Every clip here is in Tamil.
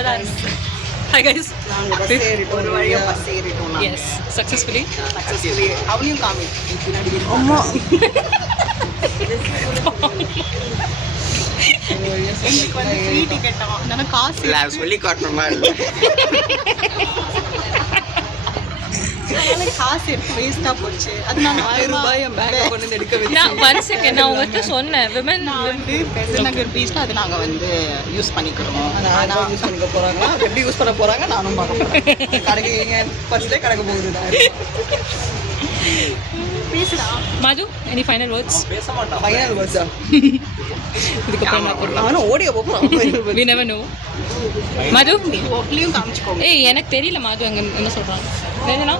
Hi guys. ஒரு வழியா பஸ் ஏறிட்டோம் நாங்க. Yes, successfully. அவளையும் காமி. அம்மா எங்களுக்கு வந்து ஃப்ரீ டிக்கெட்டா நம்ம காசு இல்ல சொல்லி காட்டணுமா இல்ல காசு வேஸ்டா போச்சு. அது நான் 1000 ரூபாய் என் பேக்ல கொண்டு வந்து எடுக்க வச்சு நான் one second நான் உங்ககிட்ட சொன்னேன் women நான் வந்து பெசநகர் பீச்ல அது நாங்க வந்து யூஸ் பண்ணிக்கிறோம். அந்த 1000 ரூபாய் யூஸ் பண்ணிக்க போறாங்களா அது எப்படி யூஸ் பண்ண போறாங்க நானும் பார்க்க போறேன் கடைக்கு எங்க பர்ஸ்ல கடைக்கு போகுது பேசுடா. Madhu, any final words? Final வர்ஸா இதுக்கப்புறம் நான் போடுறேன். நானும் ஓடிய போறேன் We never know. Madhu, ஒக்லியும் காமிச்சுக்கோங்க. ஏய் எனக்கு தெரியல மாது அங்க என்ன சொல்றாங்க தெரியுமா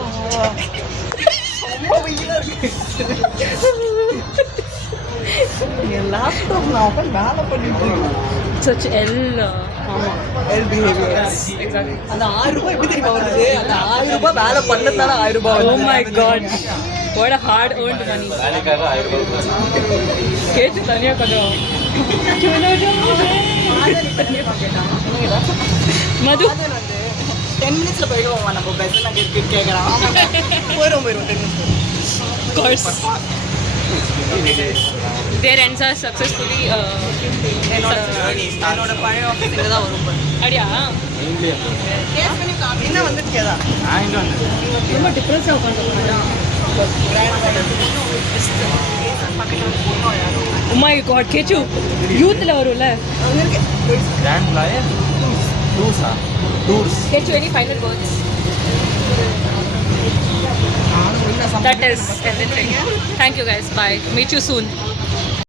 என் லேப்டாப் நான் உட்காந்து வேலை பண்ணிட்டு இருக்கேன் such L ஆமா எல் பிஹேவியர்ஸ் exactly அந்த 1000 ரூபாய் எப்படி தெரியுமா வந்தது அந்த 1000 ரூபாய் வேலை பண்ணதால 1000 ரூபாய் oh my god what a hard earned money கேட்டு தனியா கொஞ்சம் மது வந்து 10 மினிட்ஸ்ல போயிடுவோம் நம்ம பெசநகருக்கு கேக்குறான். போயிரும் 10 நிமிஷம் of course their ends are successfully என்னோட பழைய ஆஃபீஸ் இங்க தான் வரும் அடியா கேஸ் பண்ணி காமி. என்ன வந்துருக்கேதா ரொம்ப டிஃபரன்ஸா உட்காந்துருக்காங்க oh my god கேச்சு யூத்ல வரும்ல கிராண்ட் லாயர் டூர்ஸ் கேச்சு any final words that is everything thank you guys bye meet you soon